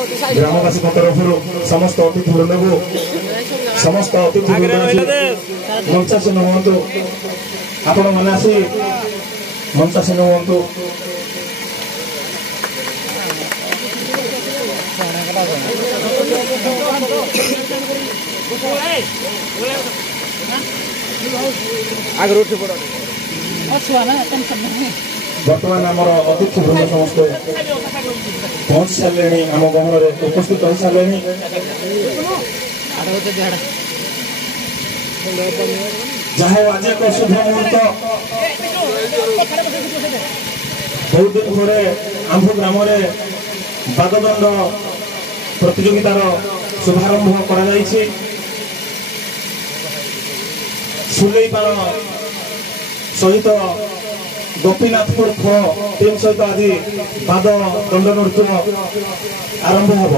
ग्रामवासी तरफ समस्त अतिथि वृंद को समस्त अतिथि मंचासीन हूँ आपण मैंने आसी मंचासीन हूँ बर्तमान आम अतिथि वृंद समस्ते पहुंच सारे आम गहन उपस्थित हो सारे जहाँ आज एक शुभ मुहूर्त बहुत दिन पर आंभ ग्राम बागदंड प्रतियोगितार शुभारंभ करा सुलेपाड़ सहित गोपीनाथपुर फल टीम सहित आज बाद दंड नृत्य आरंभ होब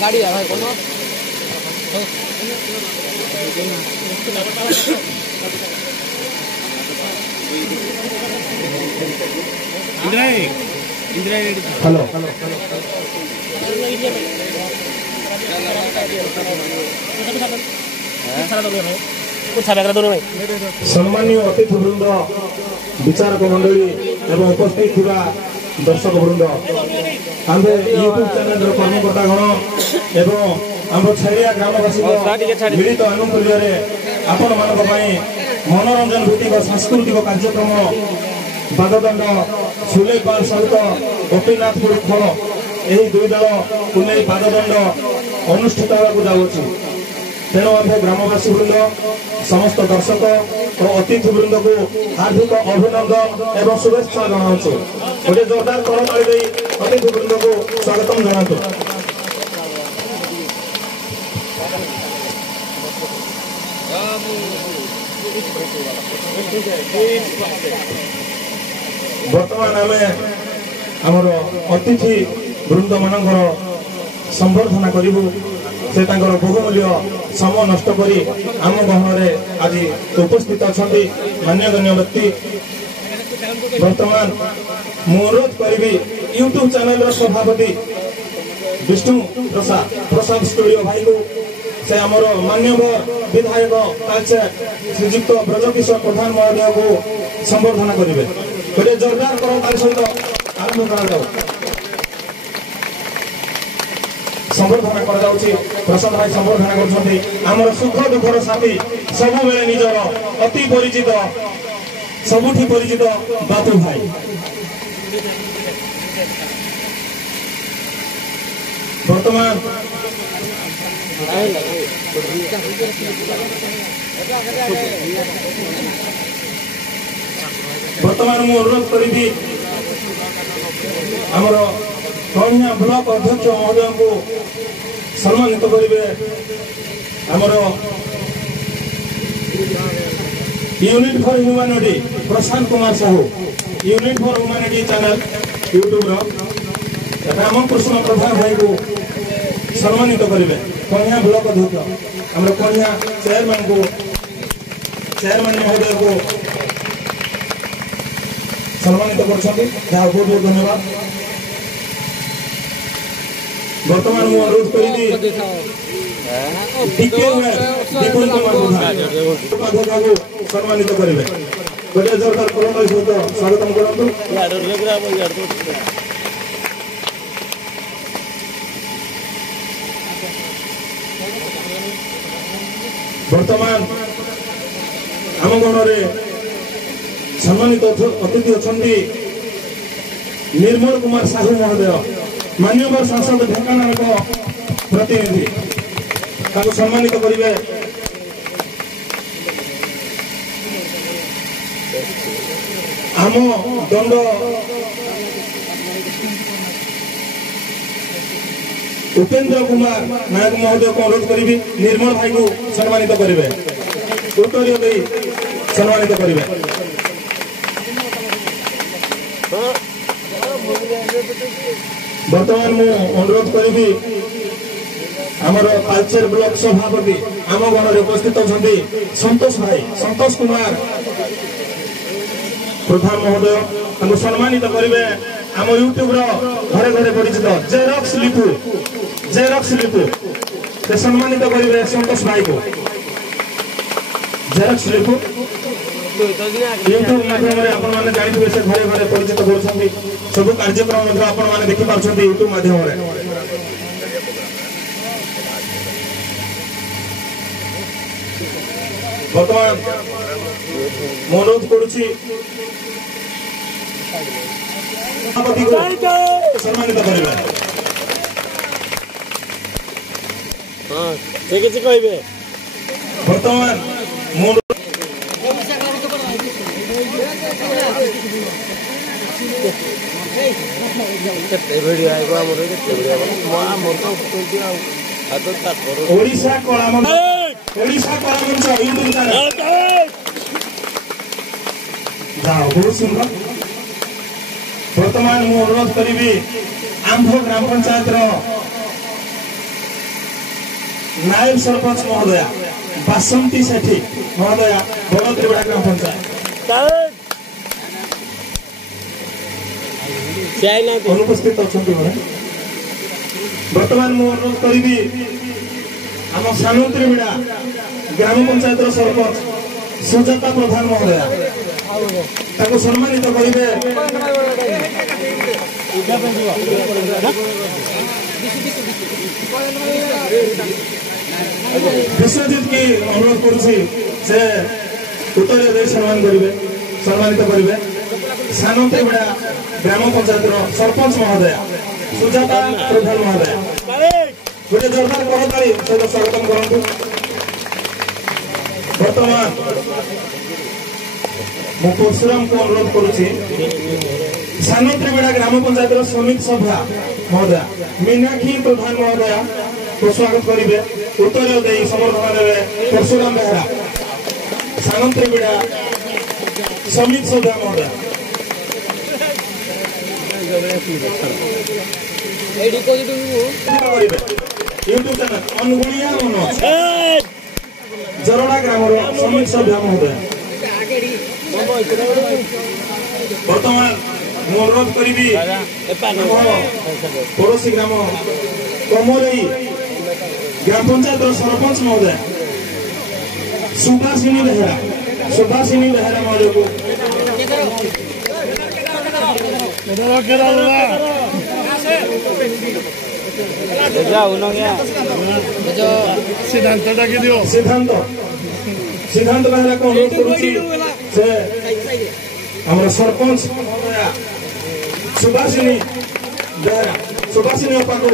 गाड़ी हेलो सम्मानीय अतिथि वृंद विचारक मंडली एवं उपस्थित दर्शक वृंद आम यूट्यूब चैनल कर्मकर्ता गण एवं आम छाड़िया ग्रामवासी मिलित आनुकूल्य आपण मान मनोरंजन भित्तिक सांस्कृतिक कार्यक्रम बागदंड सुलेपाड़ सहित गोपीनाथपुर फल यही दुई दल कुले बागदंड अनुष्ठित होगा जाऊँगी तेणु आम ग्रामवासी वृंद समस्त दर्शक और अतिथि वृंद को हार्दिक अभिनंदन एवं शुभेच्छा जनाऊँ गोटे जोरदार करताली अतिथि वृंद को स्वागतम जनातु बर्तमान आमर अतिथि वृंद मानकर संबर्धना करूँ से बहुमूल्य समय नष्ट करी आम गहन आज उपस्थित अच्छा मान्यगण्य व्यक्ति बर्तमान अनुरोध करी यूट्यूब चैनल सभापति विष्णु प्रसाद स्टूडियो भाई को से आमर मान्यवर विधायक श्रीजुक्त ब्रजकिशोर प्रधान महोदय को संबर्धना करेंगे गोटे जोरदार करताली सहित आरंभ कर संबर्धना प्रसाद भाई संबर्धना कर सुख दुखर साथी सब बेले निजर अति परिचित सबुठी परिचित बापू भाई वर्तमान मुझे अनुरोध करी आमर कन्या ब्लॉक अध्यक्ष महोदय को सम्मानित करेंगे आमर unit for humanity Prashant Kumar Sahu unit for humanity channel YouTube Ram Krishna Pradhan भाई को सम्मानित करेंगे कन्या ब्लॉक अध्यक्ष आमर कन्या चेयरमैन महोदय को सम्मानित कर बहुत बहुत धन्यवाद वर्तमान मुझे अनुरोध करी सम्मानित करेंगे गोटे जोरदार करताली सहित स्वागत करूँ वर्तमान आम गण सम्मानित अतिथि अच्छा निर्मल कुमार साहू महोदय मान्यवर सांसद ढेंकानाल प्रतिनिधि सम्मानित करेंगे आम दंड उपेन्द्र कुमार नायक महोदय को अनुरोध करी निर्मल भाई को सम्मानित करेंगे उत्तर सम्मानित करेंगे वर्तमान मुझे अनुरोध करी आमर तालचेर ब्लॉक सभापति आम गण उपस्थित अच्छा संतोष भाई संतोष कुमार प्रधान महोदय सम्मानित करेंगे आम यूट्यूब घरे घरे परिचित जेरक्स लिपु से सम्मानित करेंगे संतोष भाई को जेरक्स लिपु यूट्यूब माध्यम जानते से घरे घरे परिचित कर सब कार्यक्रम देखिपुं यूट्यूब माध्यम बर्तमान अनुरोध करुच्ची सम्मानित करेंगे बर्तमान ओडिशा कला मंच यूट्यूब चैनल जाओ बहुत सुंदर वर्तमान मु अनुरोध करी आंभ ग्राम पंचायत नायब सरपंच महोदया बासंती सेठी महोदया बड़ त्रिवेड़ा ग्राम पंचायत अनुपस्थित अच्छा वर्तमान मु अनुरोध करी आम सानु त्रिवेड़ा ग्राम पंचायत सरपंच सुजाता प्रधान महोदया सम्मानित करेंगे विश्वजीत की अनुरोध करुच्ची से उत्तर सम्मानित करेंगे सानु त्रिवेड़ा ग्राम पंचायत सरपंच महोदया सुजाता प्रधान महोदया गोटे जोरदार करताली सहित स्वागत करूँ। वर्तमान मु परशुराम को अनुरोध करुच्ची सानु त्रिवेड़ा ग्राम पंचायत समिति सभा महोदया मीनाक्षी प्रधान महोदया को स्वागत करेंगे उत्तर दे समर्थन देवे परशुराम बेहरा सानु त्रिवेड़ा समिति सभा महोदया यूट्यूब चैनल अनुगुणिया मनोज जरोड़ा ग्राम समिति सभा महोदय वर्तमान अनुरोध करी पड़ोसी ग्राम कमरई ग्राम पंचायत सरपंच महोदय सुभाषिनी बेहरा महोदय को सिद्धांत बेहरा को अनुरोध करुच्ची से हमारा सरपंच सुभाषिनी बेहरा सुभाषिनी अपा को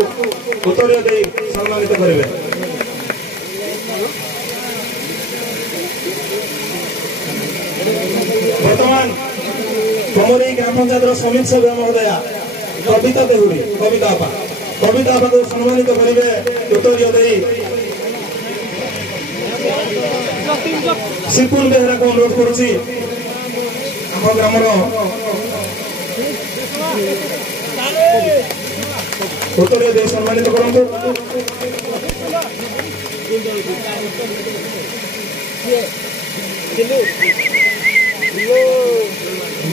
उत्तर दे सम्मानित करेंगे। वर्तमान कमरई ग्राम पंचायत समिति सभा महोदया कविता देहुरी कविता अपा को सम्मानित करेंगे उत्तर दे सिपुन बेहरा को अनुरोध करुच्ची आम ग्राम उत्तर दे सम्मानित करूँ।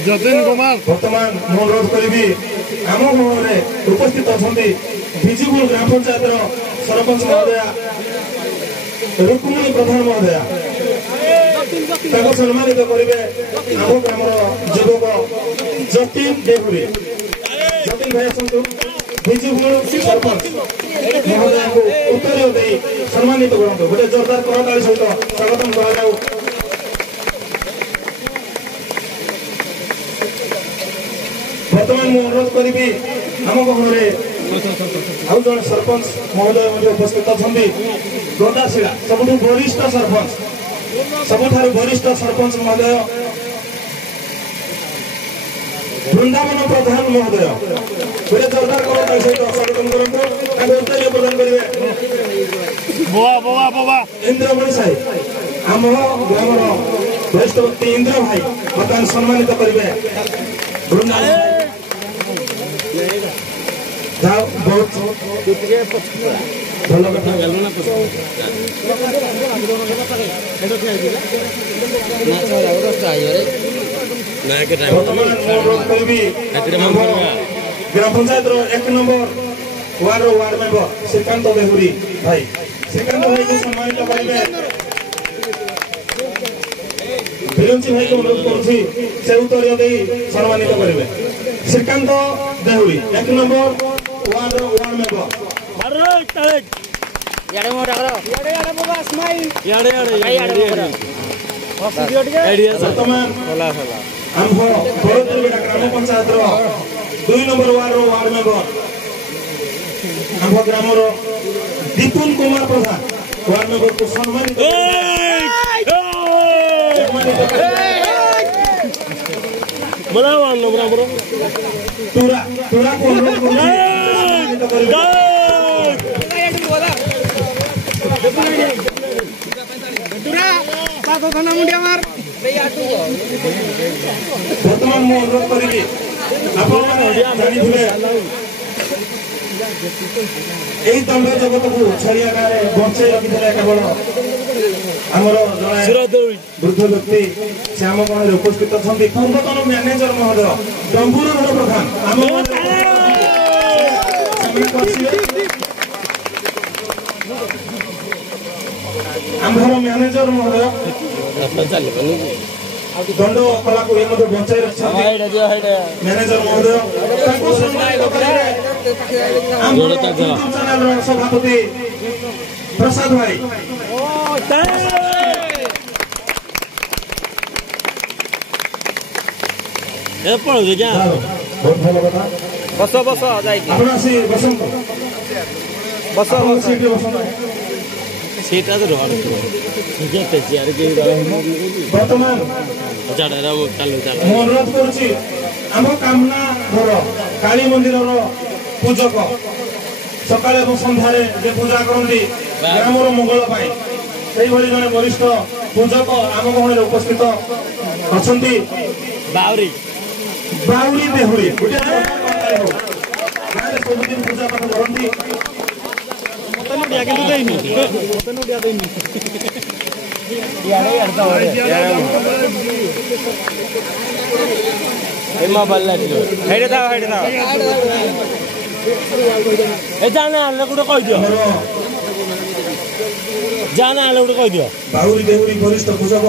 जतिन कुमार वर्तमान अनुरोध करी आम गाँव उपस्थित अच्छा विजुपुर ग्राम पंचायत सरपंच महोदया रुक्मणी प्रधान महोदया सम्मानित करेंगे आम ग्राम युवक जतिन देहुरी जतिन भाई आसतु विजुपुर सरपंच महोदया को उत्तर दे सम्मानित करूँ गोटे जोरदार करताली सहित स्वागत करा। वर्तमान मु अनुरोध करी आम गाँव आउ जन सरपंच महोदय उपस्थित अच्छा गदाशिला सबुठ वरिष्ठ सरपंच महोदय वृंदावन प्रधान महोदय गोटे जोरदार करताली सहित स्वागत करूँ प्रदान करेंगे इंद्रमणि साई आम ग्राम वरिष्ठ व्यक्ति इंद्र भाई बर्तमान सम्मानित करेंगे वृंदावन बहुत ଭଲ କଥା ग्राम panchayat 1 number ward member Srikant Dehuri भाई श्रीकांत भाई को सम्मानित करेंगे विरंची भाई को अनुरोध करुछि से उत्तर दे सम्मानित करेंगे Srikant Dehuri 1 number ward member याडे मोर करो याडे बाबा स्माइल याडे वर्तमान आंभ बड़ोदरबेटा ग्राम पंचायत 2 नंबर वार्ड मेंबर आंभ ग्राम दीपुन कुमार प्रधान वार्ड मेंबर को सम्मानित बोला वार्ड नंबर टूरा को अनुरोध करूँ वर्तमान मु अनुरोध करी यही दंड जगत को छड़िया गाँव बचे रखी केवल आमर वृद्ध व्यक्ति से आम गण उपस्थित अच्छा पूर्वतन मैनेजर महोदय डंबुर प्रधान आमर मैनेजर महोदय दंड कला को बचाई रखा मैनेजर महोदय चैनल सभापति प्रसाद भाई बहुत भल कथा बस वर्तमान अनुरोध करुछि आम कामना घर काली मंदिर पूजक सकाळे और संध्यारे जे पूजा करती ग्रामर मंगल पाई जड़े वरिष्ठ पूजक आम गहन उपस्थित अच्छा बाउरी देहुरी गोटे सबुदिन पूजा पाठ करती बाहुरी देहुरी वरिष्ठ पूजक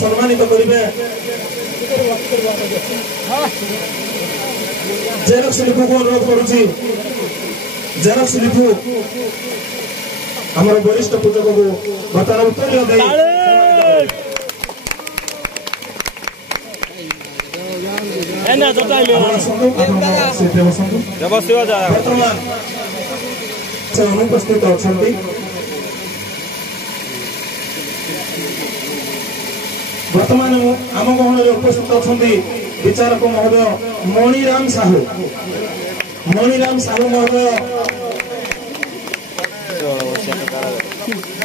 सम्मानित करेंगे जेरक्स लिपु को अनुरोध करुछि जेरक्स लिपु हमारे वरिष्ठ पूजक को बताना उत्तर वर्तमान से अनुपस्थित अच्छा वर्तमान आम गहन उपस्थित अच्छा विचारक महोदय मणिराम साहू महोदय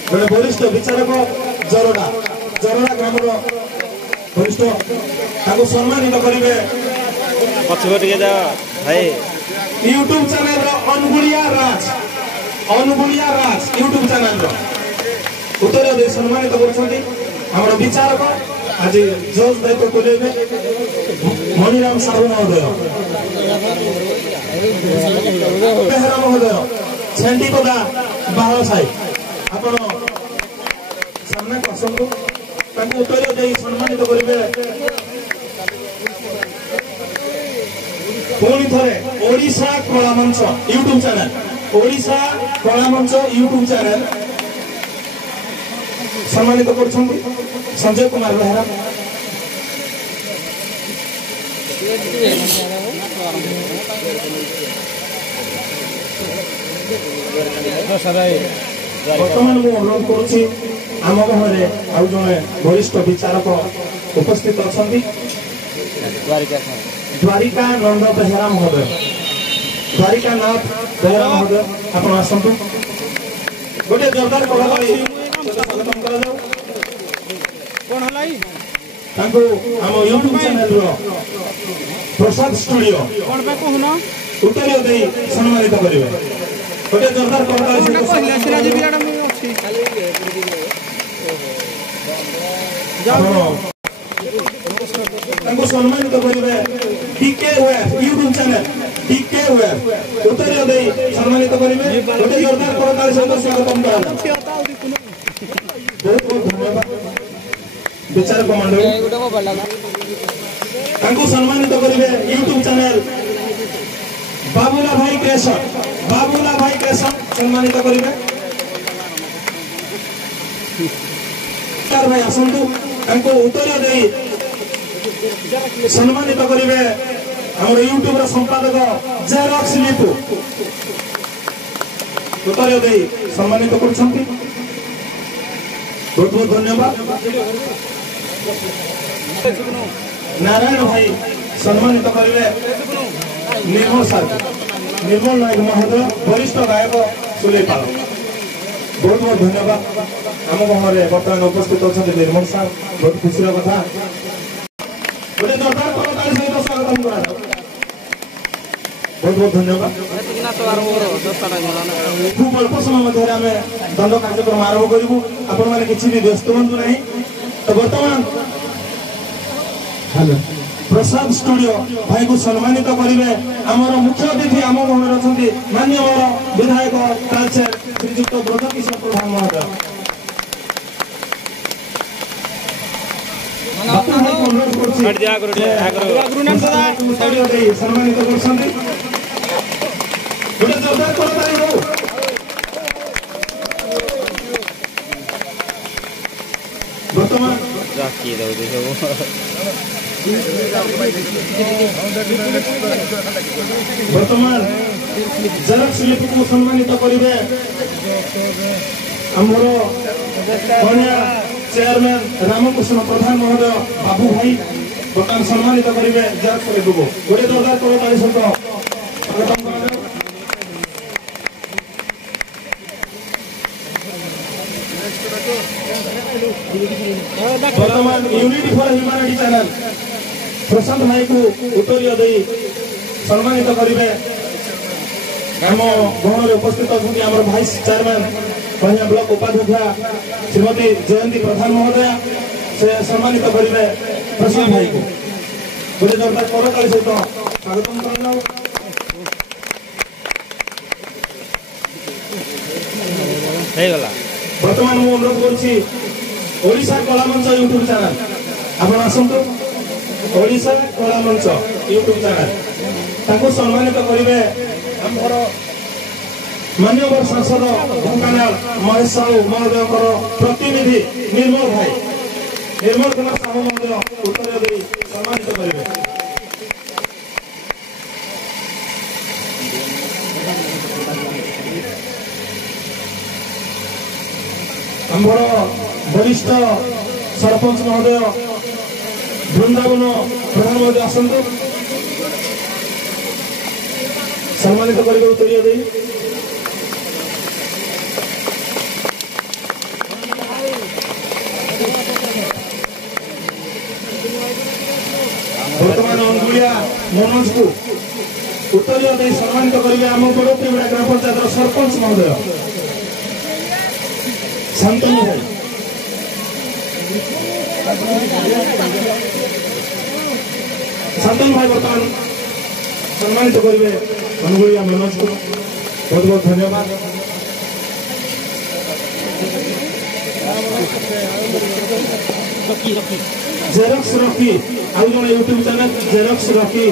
गोटे वरिष्ठ विचारक जरडा ग्राम वरिष्ठ सम्मानित करेंगे यूट्यूब चैनल अनुगुलिया राज यूट्यूब चैनल उत्तर दे सम्मानित कर विचारक आज जज दायित्व तुलेबे मणिराम साहू महोदय बेहरा महोदय छेंडीपदा बाहर साई आपण सामने आसतु उत्तर दे सम्मानित करेंगे पुणी थे ओडिशा कला मंच यूट्यूब चैनल ओडिशा कला मंच यूट्यूब चैनल सम्मानित कर संजय कुमार बेहरा वर्तमान मुझे अनुरोध करुच्ची आम गहन आउ जड़े वरिष्ठ विचारक उपस्थित अच्छा द्वारिका नंद बेहरा महोदय द्वारिका नाथ बेहरा महोदय आप आसतु गोटे जोरदार कलाकारी स्वागतम कर यूट्यूब चैनल प्रसाद स्टूडियो उत्तर दे सम्मानित करेंगे गोटे जोरदार करताली सम्मानित करेंगे DK web YouTube channel DK web उत्तर दे सम्मानित करेंगे गोटे जोरदार करताली सहित स्वागत कराला बहुत बहुत धन्यवाद विचारक मंडली सम्मानित करेंगे यूट्यूब चैनल बाबूला भाई क्रिएशन सम्मानित करेंगे भाई आसतु उत्तर दे सम्मानित करेंगे आम यूट्यूब संपादक जेरक्स लिपु उत्तर दे सम्मानित कर बहुत बहुत धन्यवाद नारायण भाई सम्मानित करेंगे निर्मल नायक महोदय वरिष्ठ गायक सुलेपाल बहुत बहुत धन्यवाद आम गाँव में बर्तमान उपस्थित अच्छा निर्मल साहब बहुत खुशी कथा गोटे जोरदार करताली सहित स्वागत करा बहुत बहुत धन्यवाद खूब अल्प समय मध्य आम दंड कार्यक्रम आरंभ करूँ आपण मैंने किसी भी व्यस्त हूँ ना तो बर्तमान हेलो प्रसाद स्टूडियो भाई को सम्मानित करेंगे आमर मुख्य अतिथि आम गाँव में अच्छा माननीय विधायक तालचेर श्रीजुक्त ब्रजकिशोर प्रधान महोदय सम्मानित कर बर्तमान बर्तमान जेरक्स लिपि को सम्मानित करेंगे आमर कन्या चेयरमैन रामकृष्ण प्रधान महोदय बाबू भाई बर्तमान सम्मानित करेंगे जेरक्स लिपि को गोटे जोरदार करताली सहित स्वागत वर्तमान यूनिटी फॉर ह्यूमैनिटी चैनल प्रशांत भाई को उत्तर दे सम्मानित करेंगे आम गाँव में उपस्थित अच्छा भाइस चेयरमैन कन्या ब्लॉक उपाध्यक्षा श्रीमती जयंती प्रधान महोदय से सम्मानित करेंगे प्रशांत भाई को गोटे जोरदार करताली सहित स्वागत करा वर्तमान मुझे अनुरोध करा कला मंच यूट्यूब चैनल आप आसतु ओडिशा कला मंच यूट्यूब चैनल सम्मानित करेंगे मान्यवर सांसद ढेंकानाल महेश साहू महोदय प्रतिनिधि निर्मल कुमार साहू महोदय उत्तर दे सम्मानित करेंगे आमर वरिष्ठ सरपंच महोदय वृंदावन प्रधान महोदय आसतु सम्मानित करके उत्तर दे वर्तमान अंगुलिया मनोज को उत्तर दे सम्मानित करेंगे आम बड़ोपीगुड़ा ग्राम पंचायत सरपंच महोदय शांतनु भाई बर्तमान सम्मानित करेंगे अनुगुलिया मनोज को बहुत बहुत धन्यवाद जेरक्स रॉकी आउ जन यूट्यूब चैनल जेरक्स रॉकी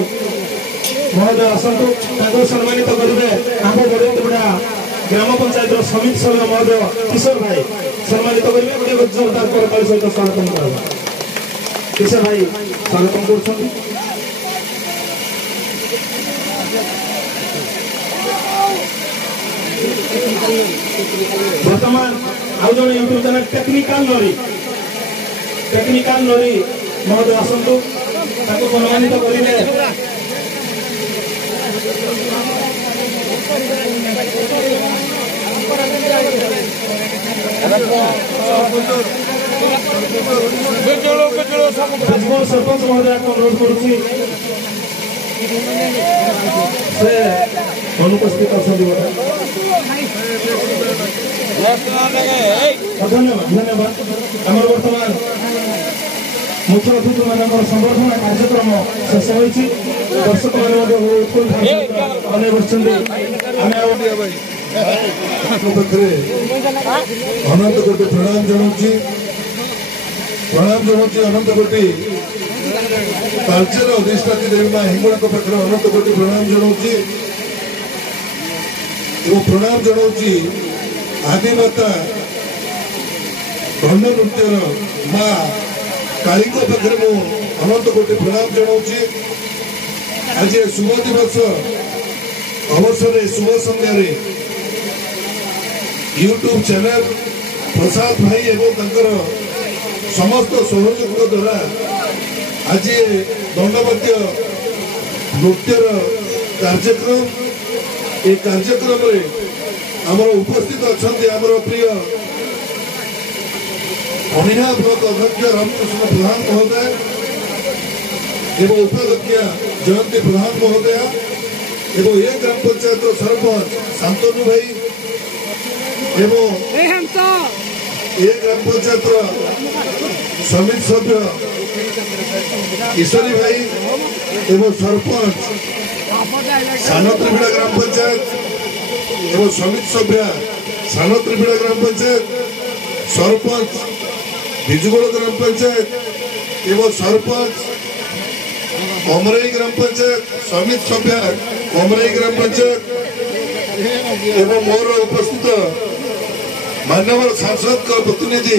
महोदय आसतु सम्मानित करेंगे आम बड़ोपीगुड़ा ग्राम पंचायत समिति सभ्य महोदय किशोर भाई सम्मानित करेंगे गोटे जोरदार करताली सहित स्वागत करा किशोर भाई स्वागत कर वर्तमान आउ जन यूट्यूब चैनल टेक्निकल नरी महोदय आसतु सम्मानित करेंगे सरपंच महोदय को अनुरोध करुच्ची अनुपस्थित अच्छा धन्यवाद धन्यवाद आम बर्तमान मुख्य अतिथि मान संबर्धना कार्यक्रम शेष हो दर्शक मैंने पाखे अनंत कोटि प्रणाम जनाऊँ अनंत कोटि कार्यर अधिष्ठात्री देवी माँ हिंगोला पाखे अनंत कोटि प्रणाम जनाऊँ प्रणाम जनाऊँ आदिमाता गण नृत्यर माँ काली पाखे मु अनंत कोटि प्रणाम जनाऊँ आज शुभ दिवस अवसर शुभ संध्यार यूट्यूब चैनल प्रसाद भाई एवं समस्त सहयोग द्वारा आज दंडवाद्य नृत्यर कार्यक्रम ये कार्यक्रम आमर उपस्थित अच्छा आमर प्रिय अनिहा ब्लॉक अध्यक्ष रामकृष्ण प्रधान महोदय एवं उपाध्यक्ष जयंती प्रधान महोदय एवं ये ग्राम पंचायत सरपंच शांतनु भाई एवं ये ग्राम पंचायत समिति सभ्य ईश्वरी भाई एवं सरपंच सान त्रिभिड़ा ग्राम पंचायत एवं समिति सभ्य सान त्रिभिड़ा ग्राम पंचायत सरपंच भिजुगोड़ ग्राम पंचायत एवं सरपंच अमराई ग्राम पंचायत समिति सभ्य अमराई ग्राम पंचायत एवं मोर उपस्थित मान्यवर सांसद का प्रतिनिधि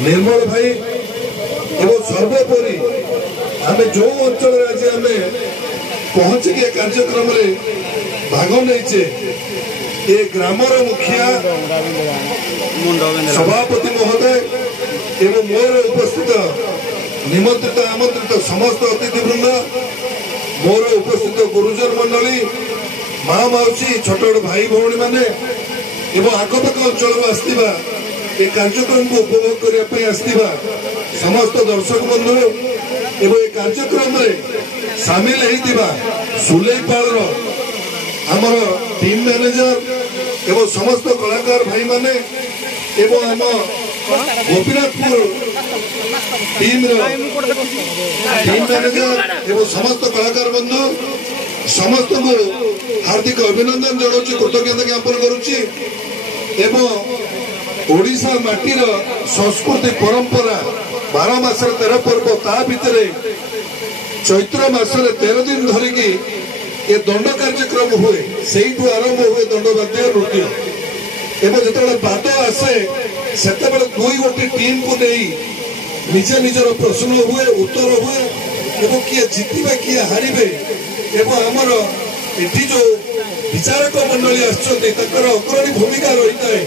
निर्मल भाई एवं सर्वोपरि आम जो अंचल आज आम पहुंचिक कार्यक्रम में भाग नहीं ये ग्रामर मुखिया सभापति महोदय एवं मोर उपस्थित निमंत्रित आमंत्रित समस्त अतिथिवृंद मोर उपस्थित गुरुजन मंडली माँ मौसी छोट छोट भाई भौणी मैंने एवं आखपाख अंचल आसवा ये कार्यक्रम को उपभोग करने आसवा समस्त दर्शक बंधु एवं ये कार्यक्रम में सामिल होता सुलेपाल आमर टीम मैनेजर एवं समस्त कलाकार भाई माने एवं आम गोपीनाथपुर टीम मैनेजर एवं समस्त कलाकार बंधु समस्त को हार्दिक अभिनंदन जनाऊँ कृतज्ञता ज्ञापन करुच्ची एवं ओडिशा माटीर संस्कृति परंपरा 12 मासर 13 पर्व ता भितर चैत्र मासरे 13 दिन धरिकी ये दंड कार्यक्रम हुए से आरंभ हुए दंडवाद्य नृत्य एवं जो बाद आसे से दुई गोटी टीम को नहीं निजे निजर प्रश्न हुए उत्तर हुए एवं किए जितबे किए हारे एवं आमर ये जो विचारक मंडली अग्रणी भूमिका रही है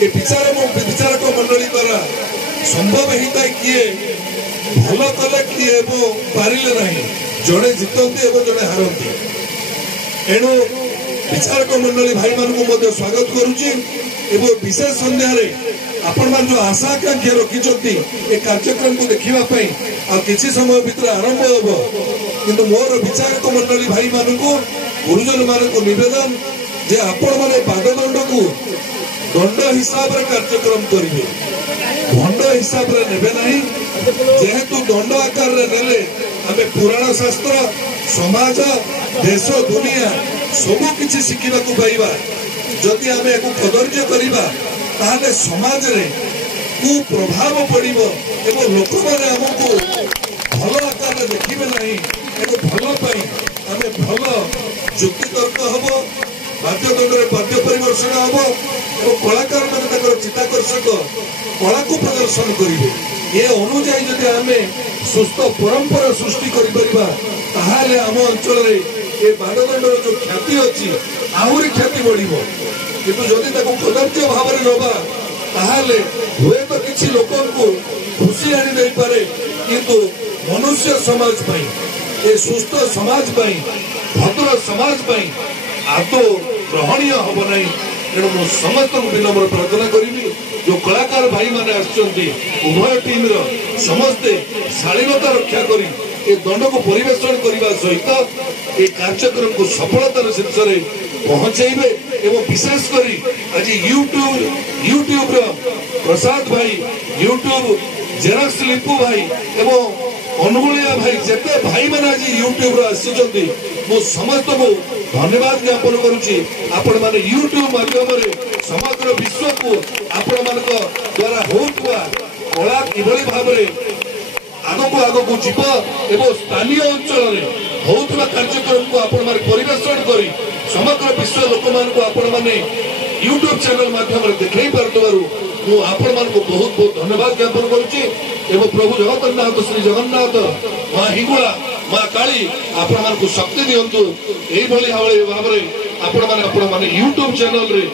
ये विचारक मंडली द्वारा संभव होता है किए भल कले किए पारे ना जड़े जितती और जड़े हारती एणु विचारक मंडली भाई मान स्वागत करुच्ची विशेष संध्यार आपण मान जो आशा आकांक्षा रखिंट ये कार्यक्रम को देखापी किसी समय भितर आरंभ हम किंतु मोर विचारक मंडली भाई मान गुरुजन मान नवेदन जे आपण मैंने पाददंड को दंड हिसाब रे कार्यक्रम करेंगे भंड हिसाब रे नेबे नहीं जेहेतु दंड आकार रे नेले आमे पुराण शास्त्र समाज देश दुनिया सब किसी शिखा पाइबा जदि आम एक कदर्य करवा ताहले समाज रे कुप्रभाव पड़ो एवं लोक मैंने आमको भल आकार देखिए ना एक भल आम भल जुक्ति तर्क हम बाद्यदंड बाद्य परिदर्शन हम और कलाकार मैंने चित्ताकर्षक कला को प्रदर्शन करेंगे ये अनुजाई जब आम सुस्थ परंपरा सृष्टि करें आम अंचल ये बाददंडर जो ख्याति अच्छी आहरी ख्याति बढ़ो किंतु जदि कदर्य भाव में नवा ताहले हुए तो किसी लोक खुशी आनी नहीं पारे किंतु मनुष्य समाज पाई ये सुस्थ समाज पाई भद्र समाज पाई आदौ ग्रहणीय हम ना तेणु मु समस्त विनम्र प्रार्थना करी जो कलाकार भाई मैंने उभय टीम समस्ते शालीनता रक्षा करी ए दंड को परिवेषण करने सहित ये कार्यक्रम को सफलतार शीर्ष में पहुंचेबे एवं विशेषकर आज यूट्यूब प्रसाद भाई यूट्यूब जेरक्स लिपु भाई एवं अनुगुलिया भाई जिते भाई मैंने आज यूट्यूब आसी मो समस्त को धन्यवाद ज्ञापन करुच्ची आपण मैंने यूट्यूब माध्यम समग्र विश्व को आपण मान द्वारा होता कला किभली भाव आग को जीव एवं स्थानीय अंचल होता कार्यक्रम को आपण मैंने परिवेषण कर समग्र विश्व लोक मान आपण मैंने यूट्यूब चैनल माध्यम देखई पार्थिबारु मु आपण मान को बहुत बहुत धन्यवाद ज्ञापन करुच्ची एवं प्रभु जगन्नाथ श्री जगन्नाथ माँ हिंगुला माँ काली आपण मान को शक्ति दिंतु यही भाव में आपण मैंने यूट्यूब चैनल रे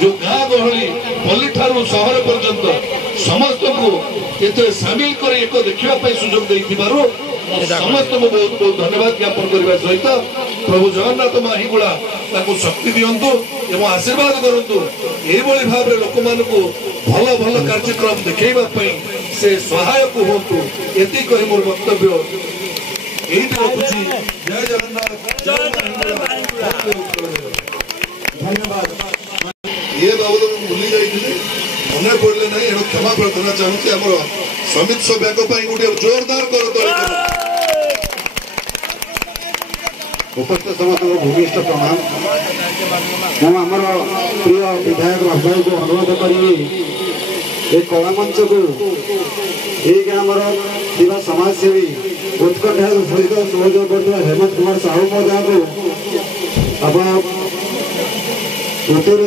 जो गाँ गहली पल्ली ठारू सहर पर्यंत समस्त को एते सामिल कर एक देखा सुजोग देथिबारु समस्त को बहुत बहुत धन्यवाद ज्ञापन करने सहित प्रभु जगन्नाथ माँ हिंगुला शक्ति दिंतु एवं आशीर्वाद करंतु यही भाव में लोक मान को भल भल कार्यक्रम देखा से सहायक हूँ एति कही मोर वक्तव्य यही रखुची। जय जगन्नाथ धन्यवाद। ये बाबद भूली जाइए मन पड़े ना एणु क्षमा प्रार्थना चाहूँगी आम समित सभ्या गोटे जोरदार कर उपस्थित समस्त भूमिष्ठ प्रणाम मुझे प्रिय विधायक बाबू को अनुरोध करी कला मंच को ये समाजसेवी उत्कट सहित सहयोग कर हेमंत कुमार साहू महोदय को आप उत्तर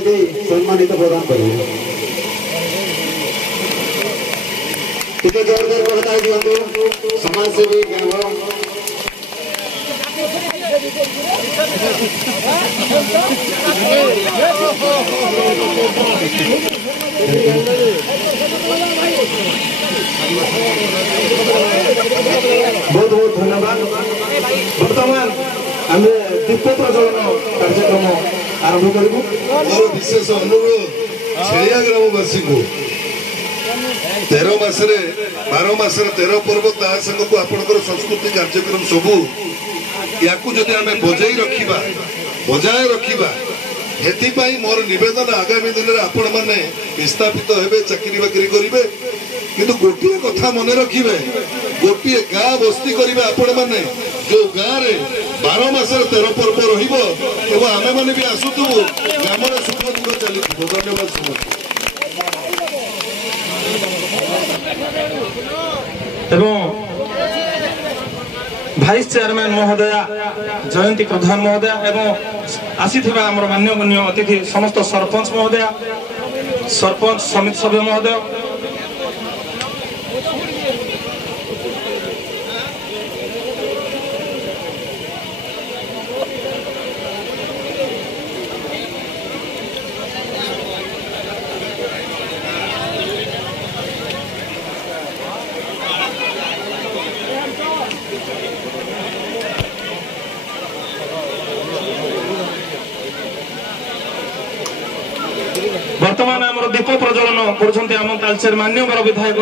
सम्मानित प्रदान करेंगे टिके जोरदार बधाई दिंतु समाजसेवी बहुत बहुत धन्यवाद। बर्तमान आम दीप प्रज्वलन कार्यक्रम आरंभ करूँ। मोर विशेष अनुरोध छेलिया ग्रामवासी को 13 मासरे 12 मासरे 13 पर्व ता संग को आपनकर संस्कृति कार्यक्रम सबू याकू जदि आमे बजाय रखिबा हेतिपाई मोर निवेदन आगामी दिन में आपण माने विस्थापित हेबे चाकरी बाकरी करिवे किंतु गोटिए कथा मन रखिबे गोटिए गाँ बस्ती करिवे आपण माने जो गाँ रे 12 मासर 13 पर्व रहिबो एवं आमे माने भी आसुथु ग्राम रे सुख दुख चलिथु। धन्यवाद समस्त। एवं भाइस चेयरमैन महोदया जयंती प्रधान महोदया एवं आसीथिबा हमर मान्यगण्य अतिथि समस्त सरपंच महोदया सरपंच समिति सभ्य महोदय वर्तमान आम दीप प्रज्वलन कर तालचेर मान्यवर विधायक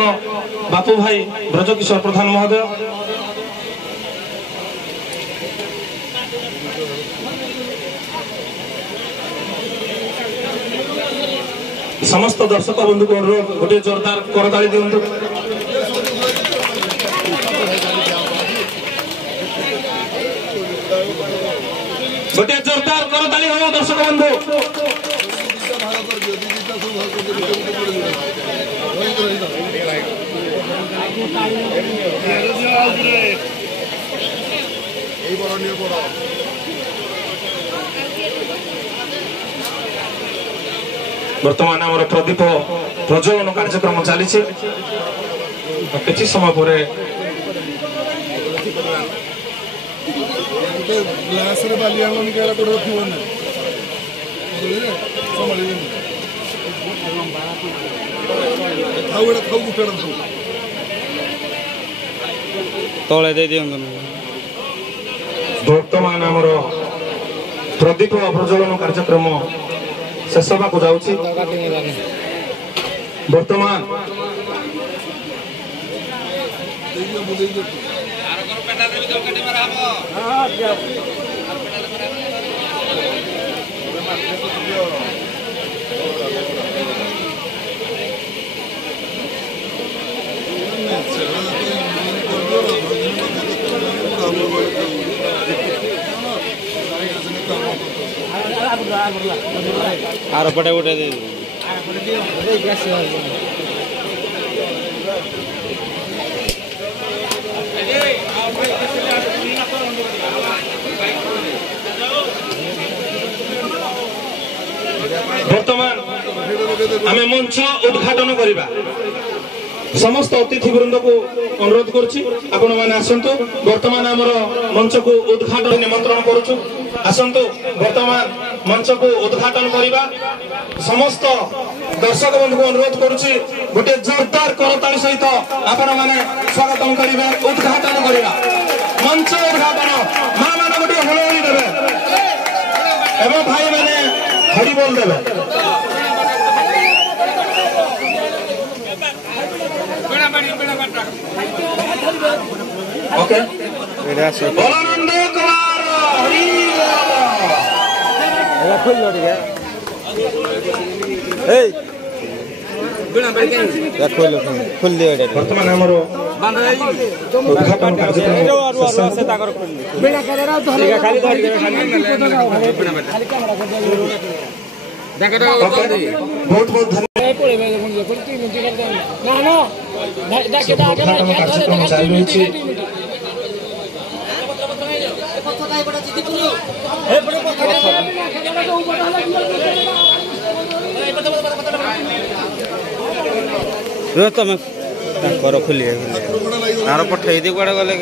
बापू भाई ब्रजकिशोर प्रधान महोदय समस्त दर्शक बंधु को अनुरोध गोटे जोरदार करताली दिंतु। गोटे जोरदार करताली हो दर्शक बंधु। वर्तमान आमर प्रदीप प्रज्वलन कार्यक्रम चली किसी समय पर तले दे दियंतु। वर्तमान आमर प्रदीप प्रज्वलन कार्यक्रम शेष को जाउछि। वर्तमान आर पटे गोटे दे बर्तमान आम मंच उद्घाटन करवा समस्त अतिथि वृंद को अनुरोध करुच्ची आपण मैंने आसतु बर्तमान आमर मंच को उद्घाटन निमंत्रण करुचु आसतु बर्तमान मंच को उद्घाटन करवा समस्त दर्शक बंधु को अनुरोध करुच्ची गोटे जोरदार करताली सहित आपण मैंने स्वागत करवा उद्घाटन करवा मंच उद्घाटन माँ मैंने गोटे हलवली देवे एवं भाई मैंने हरि बोल देवे ओके बोलानंद कुमार हरि एला खोल लो ठीक है ए या खोल दे एटा वर्तमान हमरो उद्घाटन कार्यक्रम से ताकर खोल बिना कलरा धरे खाली धर देबे खाली कैमरा कर देखे बहुत बहुत धन्यवाद कार्यक्रम चालू होइछि तमें कर खोलिए आर पठे दे कड़े गले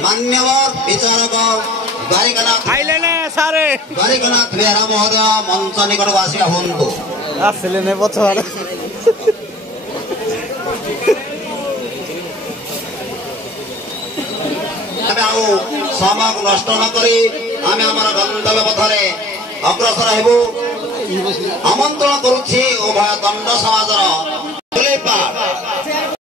मान्यवर विचारक द्वारिकनाथ बेहरा महोदय मंच निकट आसिया हूँ आसले नहीं पछवाड़ समय नष्ट नक आम गंतव्य पथरे अग्रसर हेबू आमंत्रण करुछि उभय दंड समाजर